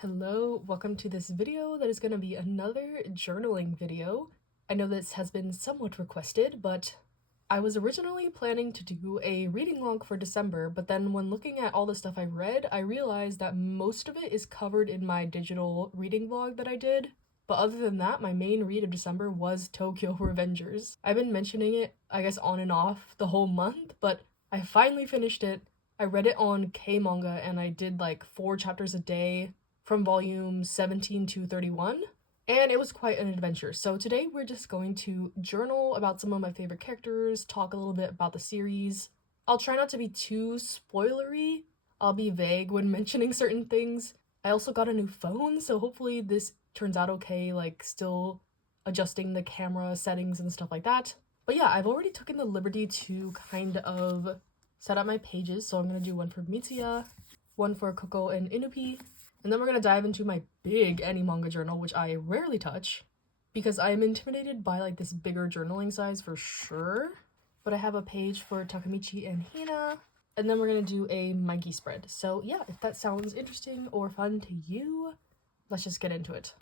Hello, welcome to this video that is going to be another journaling video. I know this has been somewhat requested, but I was originally planning to do a reading log for December, but then when looking at all the stuff I read, I realized that most of it is covered in my digital reading vlog that I did. But other than that, my main read of December was Tokyo Revengers. I've been mentioning it, I guess, on and off the whole month, but I finally finished it. I read it on K-manga and I did like 4 chapters a day from volume 17 to 31, and it was quite an adventure. So today we're just going to journal about some of my favorite characters, talk a little bit about the series. I'll try not to be too spoilery. I'll be vague when mentioning certain things. I also got a new phone, so hopefully this turns out okay, like still adjusting the camera settings and stuff like that. But yeah, I've already taken the liberty to kind of set up my pages, so I'm gonna do one for Mitsuya, one for Koko and Inupi, and then we're gonna dive into my big any manga journal, which I rarely touch because I am intimidated by like this bigger journaling size for sure. But I have a page for Takamichi and Hina, and then we're gonna do a Mikey spread. So yeah, if that sounds interesting or fun to you, let's just get into it.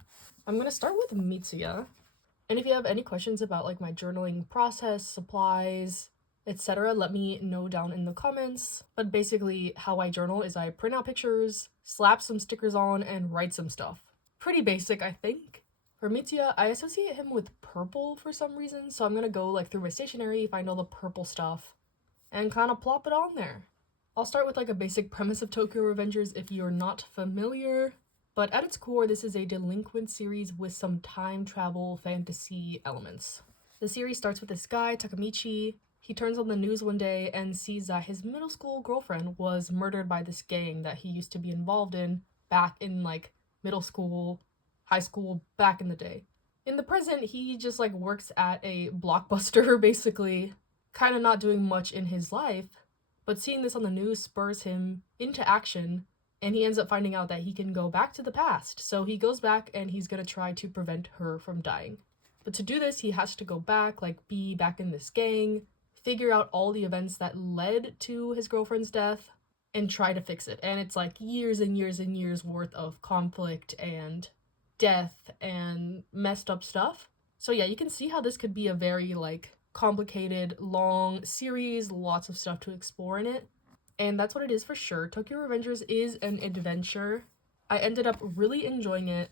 I'm gonna start with Mitsuya, and if you have any questions about like my journaling process, supplies, etc., let me know down in the comments. But basically how I journal is I print out pictures, slap some stickers on, and write some stuff. Pretty basic, I think. For Mitsuya, I associate him with purple for some reason, so I'm gonna go like through my stationery, find all the purple stuff, and kind of plop it on there. I'll start with like a basic premise of Tokyo Revengers if you're not familiar, but at its core this is a delinquent series with some time travel fantasy elements. The series starts with this guy, Takamichi. He turns on the news one day and sees that his middle school girlfriend was murdered by this gang that he used to be involved in back in like middle school, high school, back in the day. In the present, he just like works at a Blockbuster basically, kind of not doing much in his life, but seeing this on the news spurs him into action, and he ends up finding out that he can go back to the past. So he goes back and he's gonna try to prevent her from dying. But to do this, he has to go back, like be back in this gang, figure out all the events that led to his girlfriend's death, and try to fix it. And it's like years and years and years worth of conflict and death and messed up stuff. So yeah, you can see how this could be a very like complicated, long series, lots of stuff to explore in it. And that's what it is for sure. Tokyo Revengers is an adventure. I ended up really enjoying it.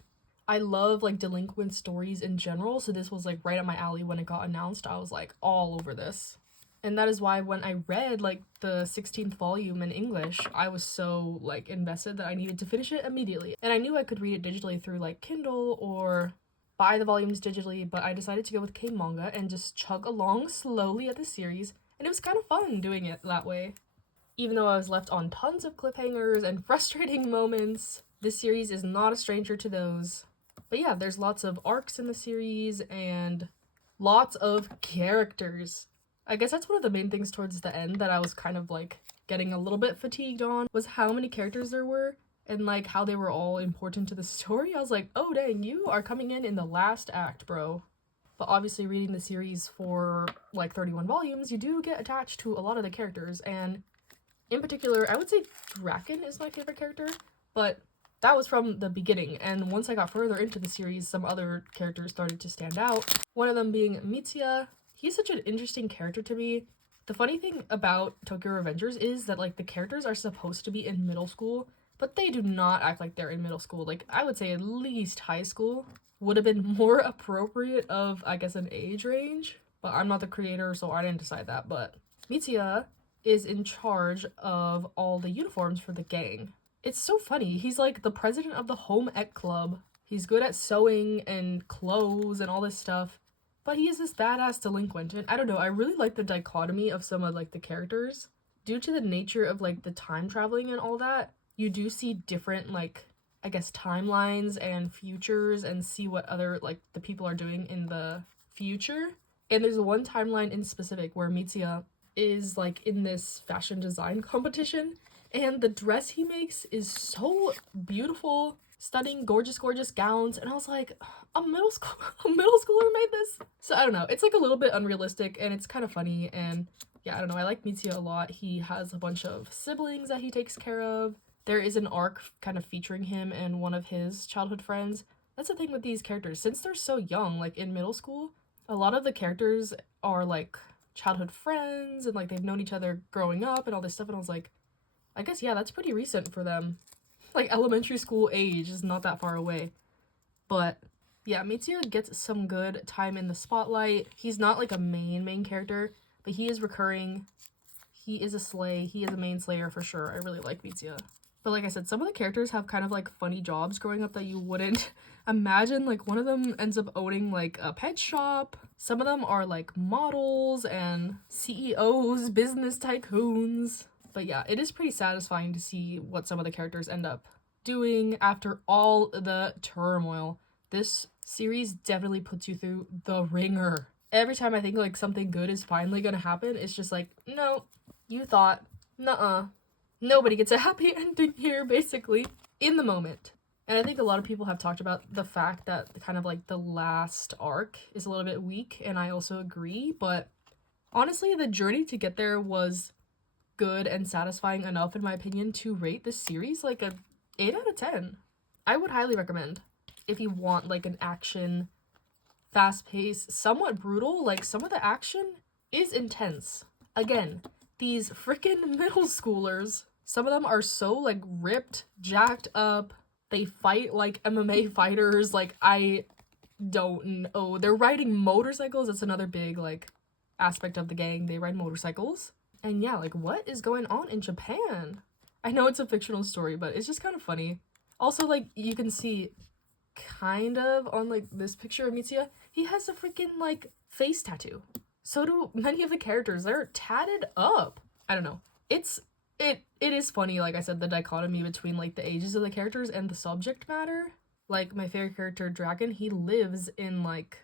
I love like delinquent stories in general, so this was like right up my alley when it got announced. I was like all over this. And that is why when I read like the 16th volume in English, I was so like invested that I needed to finish it immediately. And I knew I could read it digitally through like Kindle or buy the volumes digitally, but I decided to go with K-manga and just chug along slowly at the series, and it was kind of fun doing it that way. Even though I was left on tons of cliffhangers and frustrating moments, this series is not a stranger to those. But yeah, there's lots of arcs in the series and lots of characters. I guess that's one of the main things towards the end that I was kind of like getting a little bit fatigued on, was how many characters there were and like how they were all important to the story. I was like, oh dang, you are coming in the last act, bro. But obviously reading the series for like 31 volumes, you do get attached to a lot of the characters, and in particular, I would say Draken is my favorite character, but that was from the beginning, and once I got further into the series, some other characters started to stand out. One of them being Mitsuya. He's such an interesting character to me. The funny thing about Tokyo Revengers is that like the characters are supposed to be in middle school, but they do not act like they're in middle school. Like I would say at least high school would have been more appropriate of, I guess, an age range, but I'm not the creator, so I didn't decide that. But Mitsuya is in charge of all the uniforms for the gang. It's so funny. He's like the president of the home ec club. He's good at sewing and clothes and all this stuff, but he is this badass delinquent. And I don't know, I really like the dichotomy of some of like the characters. Due to the nature of like the time traveling and all that, you do see different like, I guess, timelines and futures, and see what other like the people are doing in the future. And there's one timeline in specific where Mitsuya is like in this fashion design competition, and the dress he makes is so beautiful, stunning, gorgeous gowns, and I was like, a middle schooler made this. So I don't know, it's like a little bit unrealistic and it's kind of funny. And yeah, I don't know, I like Mitsuya a lot. He has a bunch of siblings that he takes care of. there is an arc kind of featuring him and one of his childhood friends. That's the thing with these characters. Since they're so young, like in middle school, a lot of the characters are like childhood friends and like they've known each other growing up and all this stuff. And I was like, I guess, yeah, that's pretty recent for them. Like elementary school age is not that far away. But yeah, Mitsuya gets some good time in the spotlight. He's not like a main character, but he is recurring. He is a slay. He is a main slayer for sure. I really like Mitsuya. But like I said, some of the characters have kind of like funny jobs growing up that you wouldn't imagine. Like one of them ends up owning like a pet shop. Some of them are like models and CEOs, business tycoons. But yeah, it is pretty satisfying to see what some of the characters end up doing after all the turmoil. This series definitely puts you through the ringer. Every time I think like something good is finally gonna happen, it's just like, no, you thought, nuh-uh. Nobody gets a happy ending here, basically, in the moment. And I think a lot of people have talked about the fact that kind of like the last arc is a little bit weak, and I also agree, but honestly, the journey to get there was good and satisfying enough, in my opinion, to rate this series like a 8 out of 10. I would highly recommend if you want like an action, fast-paced, somewhat brutal, like some of the action is intense. Again, these freaking middle schoolers, some of them are so like ripped, jacked up. They fight like MMA fighters. Like, I don't know. They're riding motorcycles. That's another big like aspect of the gang. They ride motorcycles. And yeah, like what is going on in Japan? I know it's a fictional story, but it's just kind of funny. Also, like you can see kind of on like this picture of Mitsuya, he has a freaking like face tattoo. So do many of the characters. They're tatted up. I don't know. It is funny, like I said, the dichotomy between like the ages of the characters and the subject matter. Like my favorite character, Dragon, he lives in like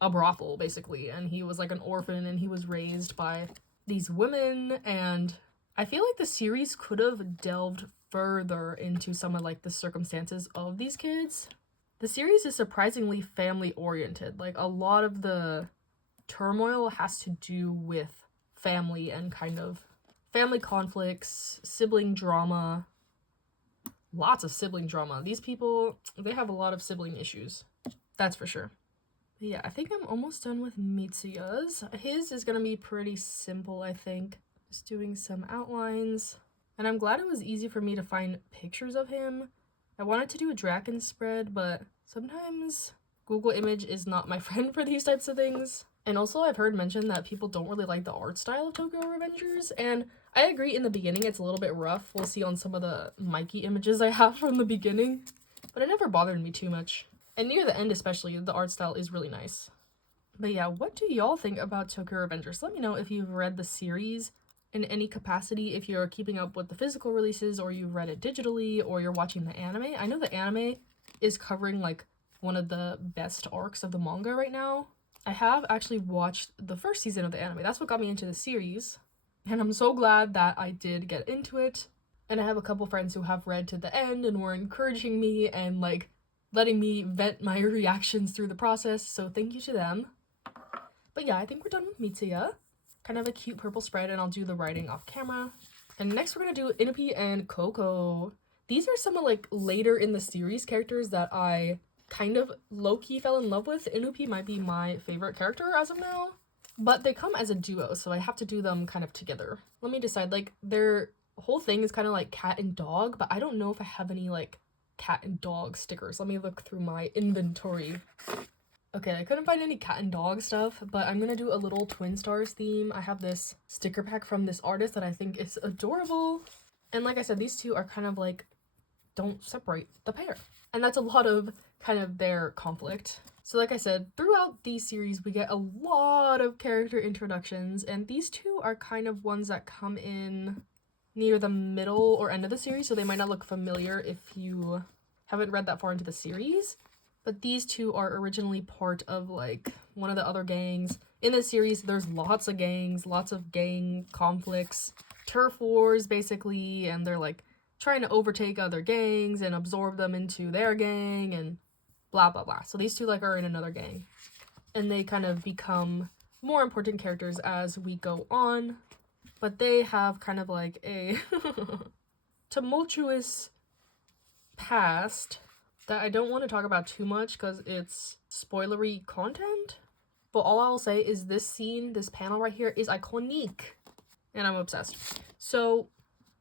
a brothel basically, and he was like an orphan and he was raised by these women, and I feel like the series could have delved further into some of like the circumstances of these kids. The series is surprisingly family oriented. Like a lot of the turmoil has to do with family and kind of family conflicts, sibling drama, lots of sibling drama. These people, they have a lot of sibling issues, that's for sure. But yeah, I think I'm almost done with Mitsuya's. His is gonna be pretty simple, I think. Just doing some outlines. And I'm glad it was easy for me to find pictures of him. I wanted to do a Draken spread, but sometimes Google Image is not my friend for these types of things. And also I've heard mentioned that people don't really like the art style of Tokyo Revengers, and I agree. In the beginning it's a little bit rough. We'll see on some of the Mikey images I have from the beginning, but it never bothered me too much. And near the end especially, the art style is really nice. But yeah, what do y'all think about Tokyo Revengers? Let me know if you've read the series in any capacity, if you're keeping up with the physical releases, or you've read it digitally, or you're watching the anime. I know the anime is covering like one of the best arcs of the manga right now. I have actually watched the first season of the anime. That's what got me into the series, and I'm so glad that I did get into it. And I have a couple friends who have read to the end and were encouraging me and like letting me vent my reactions through the process, so thank you to them. But yeah, I think we're done with Mitsuya. Kind of a cute purple spread, and I'll do the writing off camera. And next we're gonna do Inupi and Coco. These are some of like later in the series characters that I kind of low-key fell in love with. Inupi might be my favorite character as of now, but they come as a duo, so I have to do them kind of together. Let me decide. Like their whole thing is kind of like cat and dog, but I don't know if I have any like cat and dog stickers. Let me look through my inventory. Okay, I couldn't find any cat and dog stuff, but I'm gonna do a little Twin Stars theme. I have this sticker pack from this artist that I think is adorable. And like I said, these two are kind of like, don't separate the pair. And that's a lot of kind of their conflict. So like I said, throughout these series, we get a lot of character introductions, and these two are kind of ones that come in near the middle or end of the series, so they might not look familiar if you haven't read that far into the series. But these two are originally part of like one of the other gangs. In this series, there's lots of gangs, lots of gang conflicts, turf wars basically, and they're like trying to overtake other gangs and absorb them into their gang and blah blah blah. So these two like are in another gang, and they kind of become more important characters as we go on. But they have kind of like a tumultuous past that I don't want to talk about too much because it's spoilery content. But all I'll say is this scene, this panel right here, is iconic. And I'm obsessed. So,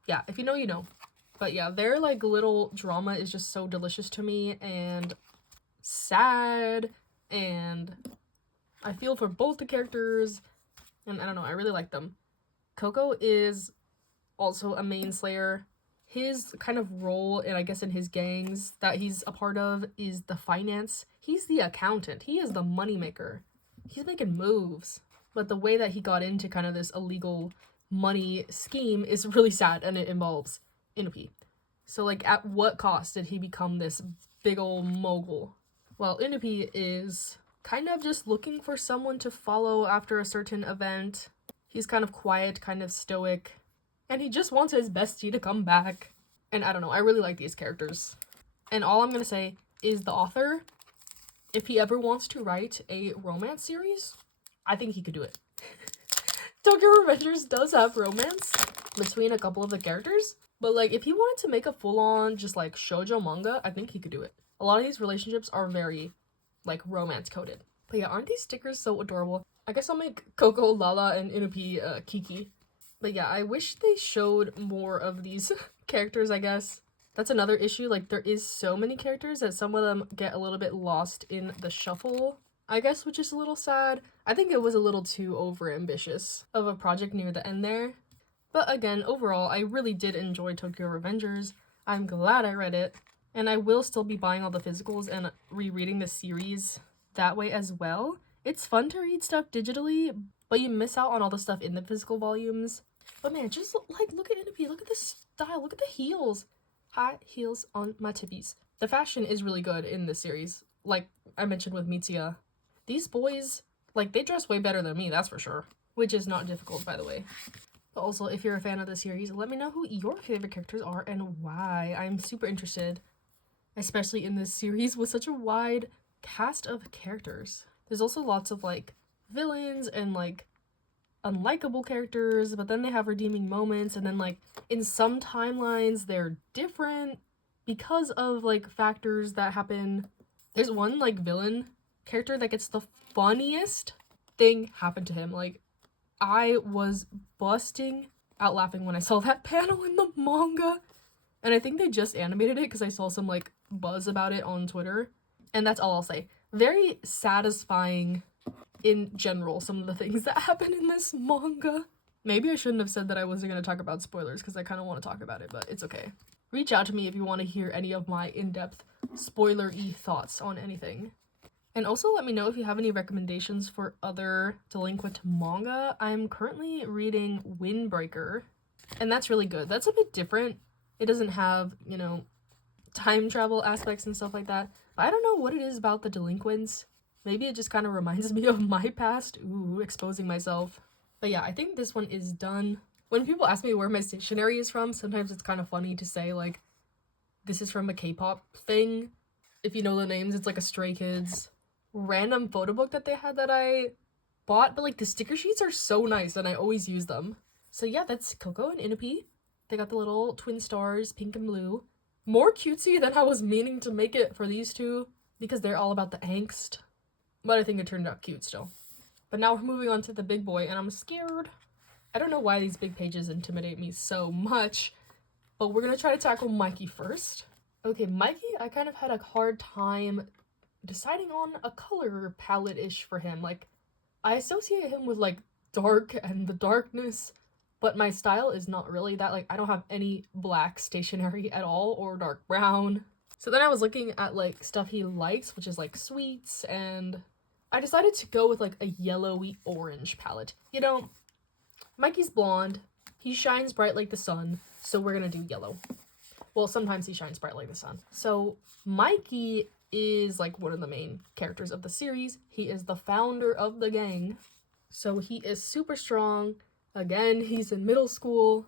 yeah, if you know, you know. But yeah, their like little drama is just so delicious to me and sad. And I feel for both the characters. And I don't know, I really like them. Coco is also a main slayer. His kind of role, and I guess in his gangs that he's a part of, is the finance. He's the accountant. He is the moneymaker. He's making moves. But the way that he got into kind of this illegal money scheme is really sad, and it involves Inupi. So, like, at what cost did he become this big old mogul? Well, Inupi is kind of just looking for someone to follow after a certain event. He's kind of quiet, kind of stoic, and he just wants his bestie to come back. And I don't know, I really like these characters. And all I'm gonna say is the author, if he ever wants to write a romance series, I think he could do it. Tokyo Revengers does have romance between a couple of the characters, but like if he wanted to make a full-on just like shoujo manga, I think he could do it. A lot of these relationships are very like romance coded. But yeah, aren't these stickers so adorable? I guess I'll make Coco, Lala, and Inupi Kiki. But yeah, I wish they showed more of these characters, I guess. That's another issue, like there is so many characters that some of them get a little bit lost in the shuffle, I guess, which is a little sad. I think it was a little too overambitious of a project near the end there. But again, overall, I really did enjoy Tokyo Revengers. I'm glad I read it. And I will still be buying all the physicals and rereading the series that way as well. It's fun to read stuff digitally, but you miss out on all the stuff in the physical volumes. But man, just like look at Inupi, look at the style, look at the heels. High heels on my tippies. The fashion is really good in this series. Like I mentioned with Mitsuya. These boys, like they dress way better than me, that's for sure. Which is not difficult, by the way. But also, if you're a fan of the series, let me know who your favorite characters are and why. I'm super interested. Especially in this series with such a wide cast of characters. There's also lots of like villains and like unlikable characters, but then they have redeeming moments, and then like in some timelines they're different because of like factors that happen. There's one like villain character that gets the funniest thing happen to him. Like I was busting out laughing when I saw that panel in the manga, and I think they just animated it because I saw some like buzz about it on Twitter, and that's all I'll say. Very satisfying in general, some of the things that happen in this manga. Maybe I shouldn't have said that I wasn't going to talk about spoilers because I kind of want to talk about it, but it's okay. Reach out to me if you want to hear any of my in-depth spoiler-y thoughts on anything. And also let me know if you have any recommendations for other delinquent manga. I'm currently reading Windbreaker, and that's really good. That's a bit different. It doesn't have, you know, time travel aspects and stuff like that. But I don't know what it is about the delinquents. Maybe it just kind of reminds me of my past. Ooh, exposing myself. But yeah, I think this one is done. When people ask me where my stationery is from, sometimes it's kind of funny to say, like, this is from a K-pop thing. If you know the names, it's like a Stray Kids random photo book that they had that I bought. But, like, the sticker sheets are so nice, and I always use them. So yeah, that's Coco and Inupi. They got the little twin stars, pink and blue. More cutesy than I was meaning to make it for these two, because they're all about the angst. But I think it turned out cute still. But now we're moving on to the big boy, and I'm scared. I don't know why these big pages intimidate me so much, but we're gonna try to tackle Mikey first. Okay, Mikey, I kind of had a hard time deciding on a color palette-ish for him. Like, I associate him with, like, dark and the darkness, but my style is not really that. Like, I don't have any black stationery at all, or dark brown. So then I was looking at, like, stuff he likes, which is, like, sweets, and I decided to go with, like, a yellowy orange palette. You know, Mikey's blonde, he shines bright like the sun, so we're gonna do yellow. Well, sometimes he shines bright like the sun. So Mikey is, like, one of the main characters of the series. He is the founder of the gang. So he is super strong. Again, he's in middle school.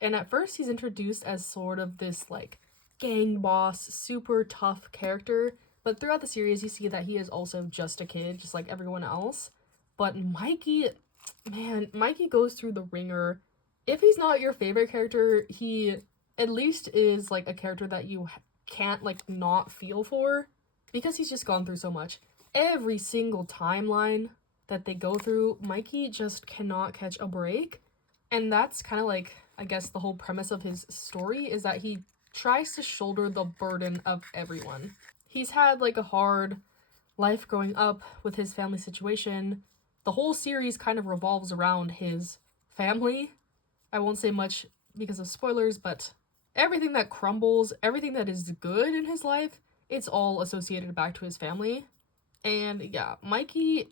And at first he's introduced as sort of this, like, gang boss, super tough character. But throughout the series, you see that he is also just a kid, just like everyone else. But Mikey, man, Mikey goes through the ringer. If he's not your favorite character, he at least is like a character that you can't like not feel for, because he's just gone through so much. Every single timeline that they go through, Mikey just cannot catch a break. And that's kind of like, I guess, the whole premise of his story, is that he tries to shoulder the burden of everyone. He's had like a hard life growing up with his family situation. The whole series kind of revolves around his family. I won't say much because of spoilers, but everything that crumbles, everything that is good in his life, it's all associated back to his family. And yeah, Mikey,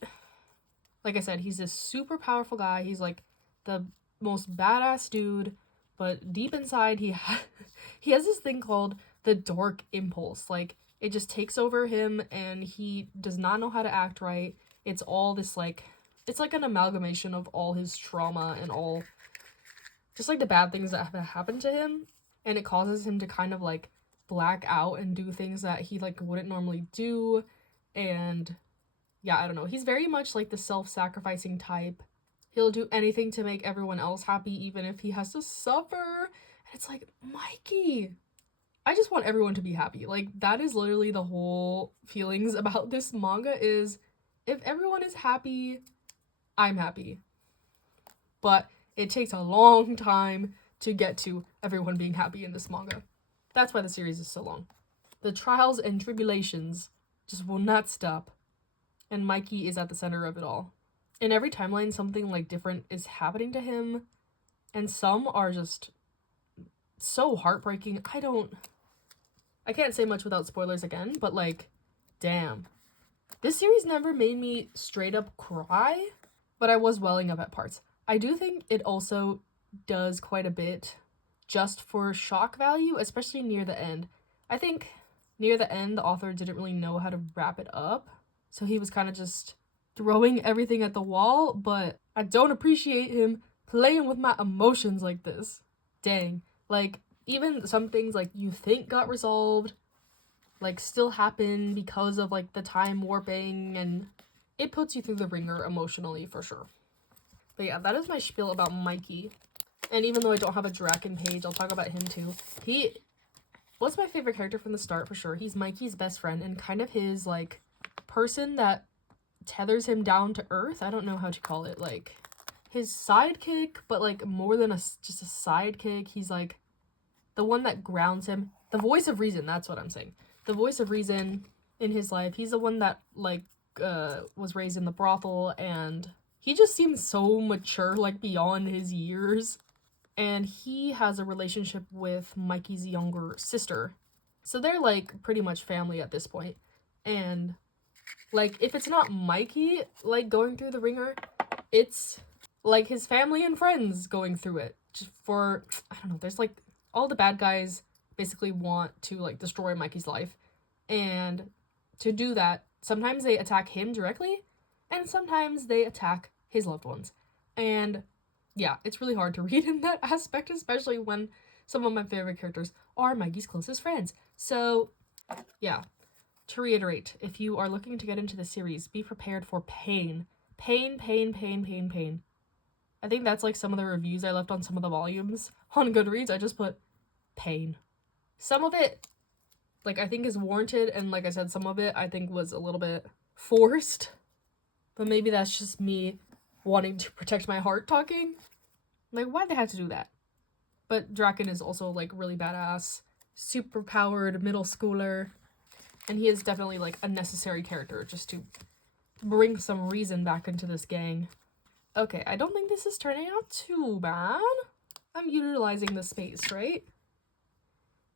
like I said, he's this super powerful guy. He's like the most badass dude, but deep inside he has this thing called the dork impulse. Like, it just takes over him and he does not know how to act right. It's all this like, it's like an amalgamation of all his trauma and all just like the bad things that have happened to him, and it causes him to kind of like black out and do things that he like wouldn't normally do. And yeah, I don't know, he's very much like the self-sacrificing type. He'll do anything to make everyone else happy, even if he has to suffer. And it's like, Mikey, I just want everyone to be happy. Like, that is literally the whole feelings about this manga, is if everyone is happy, I'm happy. But it takes a long time to get to everyone being happy in this manga. That's why the series is so long. The trials and tribulations just will not stop, and Mikey is at the center of it all. In every timeline, something like different is happening to him, and some are just so heartbreaking. I can't say much without spoilers again, but like, damn. This series never made me straight up cry, but I was welling up at parts. I do think it also does quite a bit just for shock value, especially near the end. I think near the end, the author didn't really know how to wrap it up, so he was kind of just throwing everything at the wall, but I don't appreciate him playing with my emotions like this. Dang. Like, even some things like you think got resolved, like, still happen because of like the time warping, and it puts you through the ringer emotionally for sure. But yeah, that is my spiel about Mikey. And even though I don't have a Draken page, I'll talk about him too. He was my favorite character from the start for sure. He's Mikey's best friend and kind of his like person that tethers him down to earth. I don't know how to call it. Like, his sidekick, but like more than just a sidekick. He's like the one that grounds him. The voice of reason, that's what I'm saying. The voice of reason in his life. He's the one that like was raised in the brothel, and he just seems so mature, like beyond his years. And he has a relationship with Mikey's younger sister. So they're like pretty much family at this point. And like, if it's not Mikey like going through the ringer, it's like his family and friends going through it. Just for, I don't know, there's like all the bad guys basically want to like destroy Mikey's life. And to do that, sometimes they attack him directly, and sometimes they attack his loved ones. And yeah, it's really hard to read in that aspect, especially when some of my favorite characters are Mikey's closest friends. So yeah, to reiterate, if you are looking to get into the series, be prepared for pain. Pain, pain, pain, pain, pain. I think that's like some of the reviews I left on some of the volumes on Goodreads. I just put pain. Some of it, like, I think is warranted, and like I said, some of it I think was a little bit forced. But maybe that's just me wanting to protect my heart talking. Like, why'd they have to do that? But Draken is also like really badass, super powered middle schooler, and he is definitely like a necessary character just to bring some reason back into this gang. Okay, I don't think this is turning out too bad. I'm utilizing the space, right?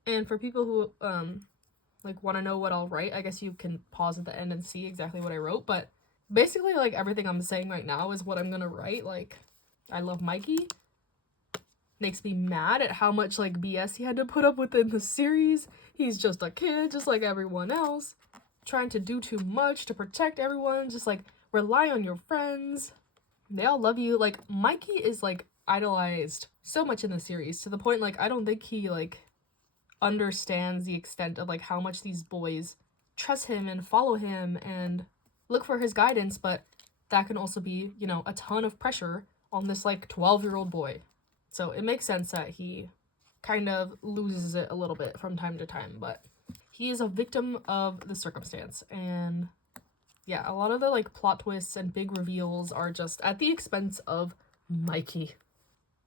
And for people who like want to know what I'll write, I guess you can pause at the end and see exactly what I wrote. But basically, like, everything I'm saying right now is what I'm gonna write. Like, I love Mikey. Makes me mad at how much like BS he had to put up with in the series. He's just a kid, just like everyone else, trying to do too much to protect everyone. Just like, rely on your friends. They all love you. Like, Mikey is like idolized so much in the series, to the point like I don't think he like understands the extent of like how much these boys trust him and follow him and look for his guidance. But that can also be, you know, a ton of pressure on this like 12-year-old boy. So it makes sense that he kind of loses it a little bit from time to time, but he is a victim of the circumstance. And yeah, a lot of the like plot twists and big reveals are just at the expense of Mikey.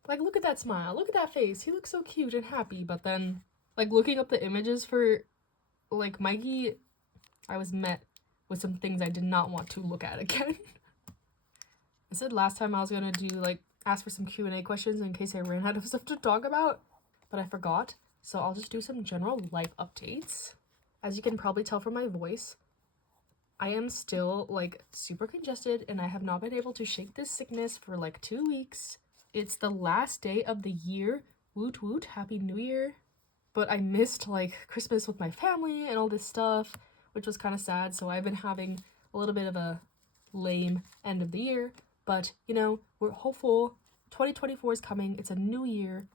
Like, look at that smile, look at that face, he looks so cute and happy. But then, like, looking up the images for like Mikey, I was met with some things I did not want to look at again. I said last time I was gonna do like ask for some Q&A questions in case I ran out of stuff to talk about, but I forgot. So I'll just do some general life updates. As you can probably tell from my voice, I am still like super congested and I have not been able to shake this sickness for like 2 weeks. It's the last day of the year. Woot woot, Happy New Year. But I missed like Christmas with my family and all this stuff, which was kind of sad. So I've been having a little bit of a lame end of the year. But, you know, we're hopeful. 2024 is coming. It's a new year.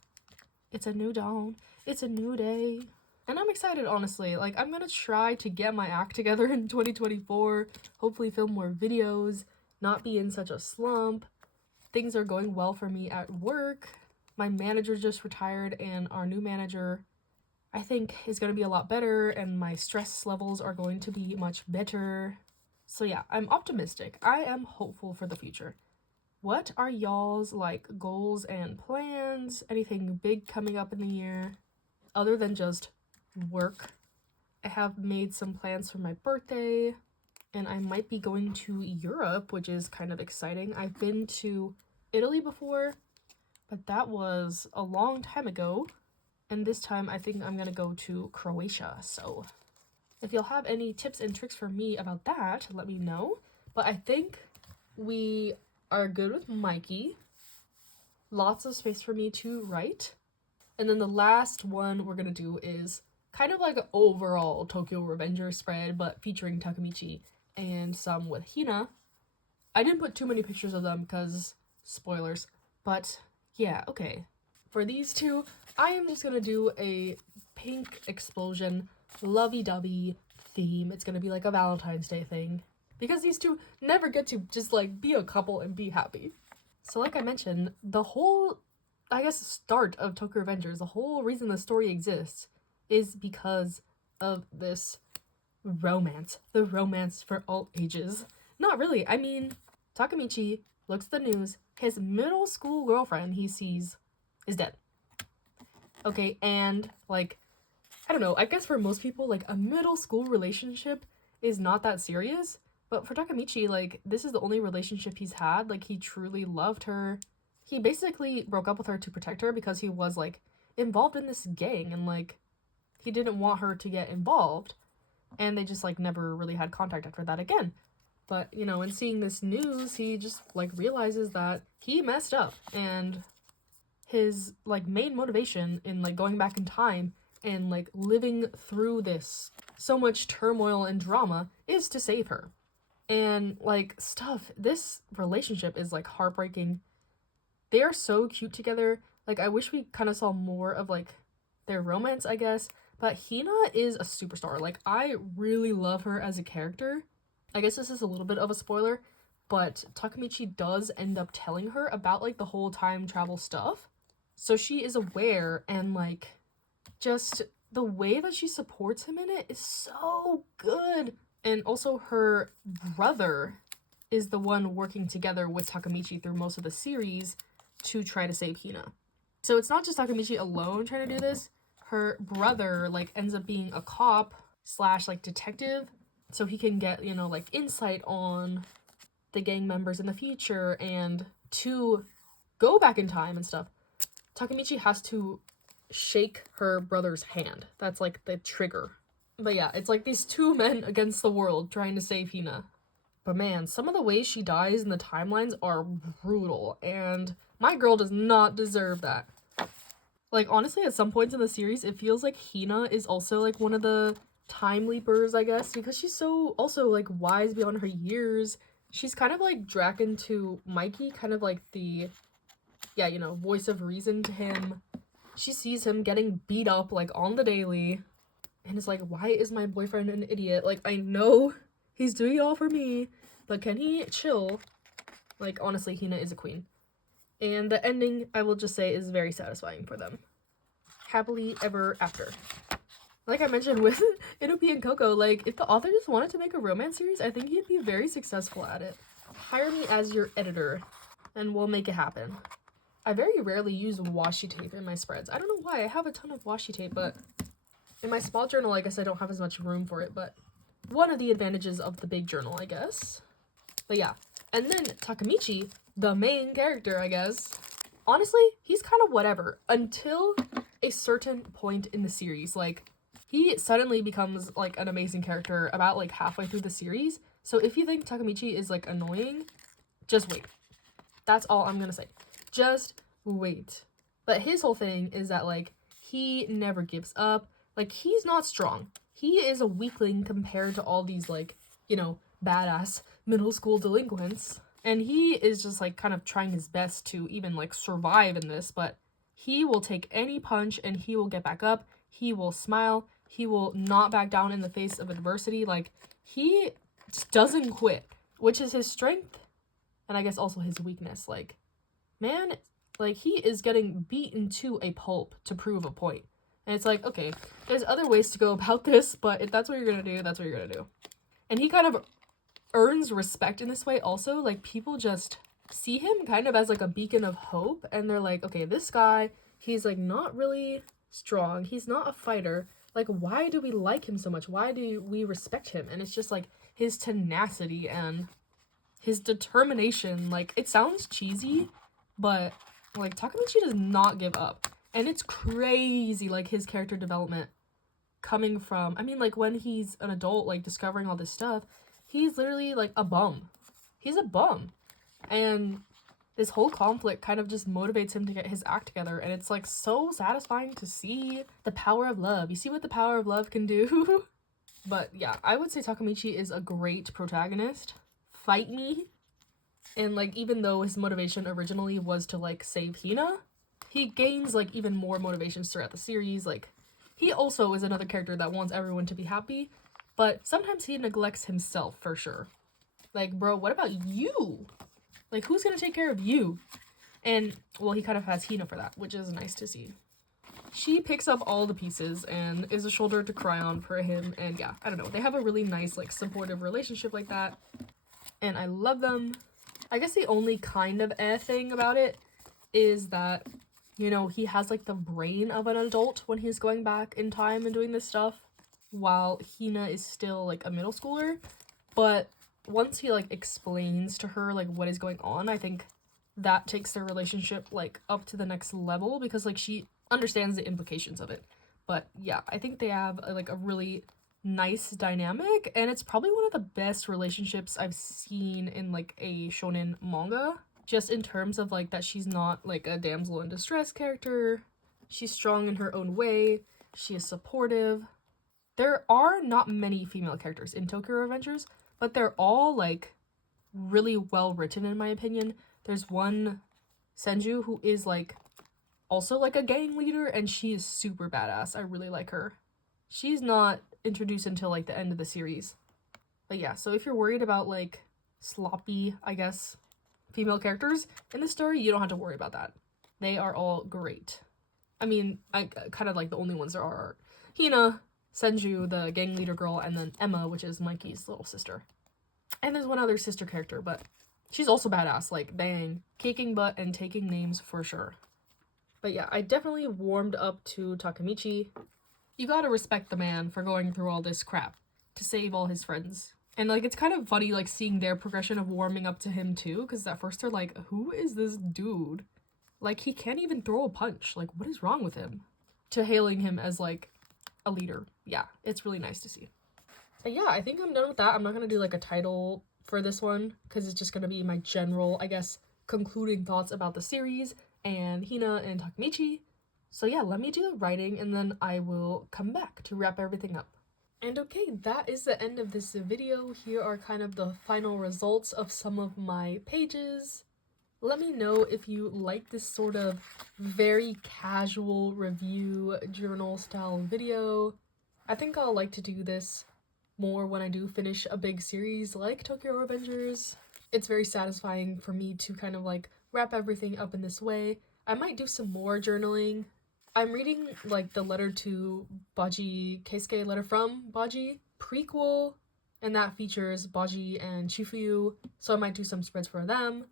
It's a new dawn. It's a new day. And I'm excited, honestly. Like, I'm gonna try to get my act together in 2024. Hopefully film more videos. Not be in such a slump. Things are going well for me at work. My manager just retired, and our new manager, I think, is going to be a lot better, and my stress levels are going to be much better. So yeah, I'm optimistic. I am hopeful for the future. What are y'all's like goals and plans? Anything big coming up in the year other than just work? I have made some plans for my birthday, and I might be going to Europe, which is kind of exciting. I've been to Italy before, but that was a long time ago. And this time I think I'm gonna go to Croatia. So if you'll have any tips and tricks for me about that, let me know. But I think we are good with Mikey. Lots of space for me to write. And then the last one we're gonna do is kind of like an overall Tokyo Revenger spread, but featuring Takemichi and some with Hina. I didn't put too many pictures of them because spoilers, but yeah, okay. For these two, I am just gonna do a pink explosion lovey-dovey theme. It's gonna be like a Valentine's Day thing because these two never get to just like be a couple and be happy. So like I mentioned, the whole, I guess, start of Tokyo Revengers, the whole reason the story exists is because of this romance. The romance for all ages. Not really. I mean, Takemichi looks at the news. His middle school girlfriend he sees is dead. Okay, and like, I don't know, I guess for most people, like, a middle school relationship is not that serious. But for Takemichi, like, this is the only relationship he's had. Like, he truly loved her. He basically broke up with her to protect her because he was, like, involved in this gang. And, like, he didn't want her to get involved. And they just, like, never really had contact after that again. But, you know, in seeing this news, he just, like, realizes that he messed up. And his, like, main motivation in, like, going back in time and, like, living through this so much turmoil and drama is to save her. And, like, stuff, this relationship is, like, heartbreaking. They are so cute together. Like, I wish we kind of saw more of, like, their romance, I guess. But Hina is a superstar. Like, I really love her as a character. I guess this is a little bit of a spoiler, but Takemichi does end up telling her about, like, the whole time travel stuff. So she is aware, and, like, just the way that she supports him in it is so good. And also her brother is the one working together with Takemichi through most of the series to try to save Hina. So it's not just Takemichi alone trying to do this. Her brother, like, ends up being a cop / like, detective. So he can get, you know, like, insight on the gang members in the future. And to go back in time and stuff, Takemichi has to shake her brother's hand. That's, like, the trigger. But yeah, it's like these two men against the world trying to save Hina. But man, some of the ways she dies in the timelines are brutal, and my girl does not deserve that. Like, honestly, at some points in the series, it feels like Hina is also, like, one of the time leapers, I guess, because she's so also, like, wise beyond her years. She's kind of like Draken to Mikey, kind of like the, yeah, you know, voice of reason to him. She sees him getting beat up, like, on the daily, and is like, why is my boyfriend an idiot? Like, I know he's doing it all for me, but can he chill? Like, honestly, Hina is a queen. And the ending, I will just say, is very satisfying for them. happily ever after. Like I mentioned with Inopi and Coco, like, if the author just wanted to make a romance series, I think he'd be very successful at it. Hire me as your editor, and we'll make it happen. I very rarely use washi tape in my spreads. I don't know why. I have a ton of washi tape, but in my small journal, I guess I don't have as much room for it, but one of the advantages of the big journal, I guess. But yeah. And then Takemichi, the main character, I guess. Honestly, he's kind of whatever until a certain point in the series. Like, he suddenly becomes, like, an amazing character about, like, halfway through the series. So if you think Takemichi is, like, annoying, just wait. That's all I'm gonna say. Just wait. But his whole thing is that, like, he never gives up. Like, he's not strong. He is a weakling compared to all these, like, you know, badass middle school delinquents. And he is just, like, kind of trying his best to even, like, survive in this. But he will take any punch and he will get back up. He will smile. He will not back down in the face of adversity. Like, he just doesn't quit, which is his strength and I guess also his weakness. Like, man, like, he is getting beaten to a pulp to prove a point. And it's like, okay, there's other ways to go about this, but if that's what you're gonna do, that's what you're gonna do. And he kind of earns respect in this way also. Like, people just see him kind of as, like, a beacon of hope, and they're like, okay, this guy, he's, like, not really strong. He's not a fighter. Like, why do we like him so much? Why do we respect him? And it's just, like, his tenacity and his determination. Like, it sounds cheesy, but, like, Takemichi does not give up. And it's crazy, like, his character development coming from, I mean, like, when he's an adult, like, discovering all this stuff, he's literally, like, a bum. He's a bum. And this whole conflict kind of just motivates him to get his act together. And it's, like, so satisfying to see the power of love. You see what the power of love can do? But, yeah, I would say Takemichi is a great protagonist. Fight me. And, like, even though his motivation originally was to, like, save Hina, he gains, like, even more motivations throughout the series. Like, he also is another character that wants everyone to be happy, but sometimes he neglects himself for sure. Like, bro, what about you? Like, who's gonna take care of you? And, well, he kind of has Hina for that, which is nice to see. She picks up all the pieces and is a shoulder to cry on for him, and yeah, I don't know. They have a really nice, like, supportive relationship like that, and I love them. I guess the only kind of thing about it is that, you know, he has, like, the brain of an adult when he's going back in time and doing this stuff, while Hina is still, like, a middle schooler. But once he, like, explains to her, like, what is going on, I think that takes their relationship, like, up to the next level, because, like, she understands the implications of it. But yeah, I think they have, like, a really nice dynamic, and it's probably one of the best relationships I've seen in, like, a shonen manga. Just in terms of, like, that she's not, like, a damsel in distress character. She's strong in her own way. She is supportive. There are not many female characters in Tokyo Revengers, but they're all, like, really well written in my opinion. There's one, Senju, who is, like, also, like, a gang leader, and she is super badass. I really like her. She's not introduced until, like, the end of the series. But yeah, so if you're worried about, like, sloppy, I guess, female characters in the story, you don't have to worry about that. They are all great. I mean, I kind of, like, the only ones there are Hina, Senju, the gang leader girl, and then Emma, which is Mikey's little sister. And there's one other sister character, but she's also badass, like, bang, kicking butt and taking names for sure. But yeah, I definitely warmed up to Takemichi. You gotta respect the man for going through all this crap to save all his friends. And, like, it's kind of funny, like, seeing their progression of warming up to him too, because at first they're like, who is this dude? Like, he can't even throw a punch. Like, what is wrong with him? To hailing him as, like, a leader. Yeah, it's really nice to see. But yeah, I think I'm done with that. I'm not gonna do, like, a title for this one, because it's just gonna be my general, I guess, concluding thoughts about the series and Hina and Takemichi. So yeah, let me do the writing and then I will come back to wrap everything up. And okay, that is the end of this video. Here are kind of the final results of some of my pages. Let me know if you like this sort of very casual review journal style video. I think I'll like to do this more when I do finish a big series like Tokyo Revengers. It's very satisfying for me to kind of, like, wrap everything up in this way. I might do some more journaling I'm reading like the letter to Baji Keisuke, letter from Baji prequel, and that features Baji and Chifuyu, so I might do some spreads for them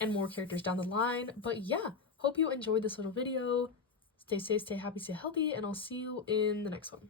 and more characters down the line. But yeah, hope you enjoyed this little video. Stay safe, stay happy, stay healthy, and I'll see you in the next one.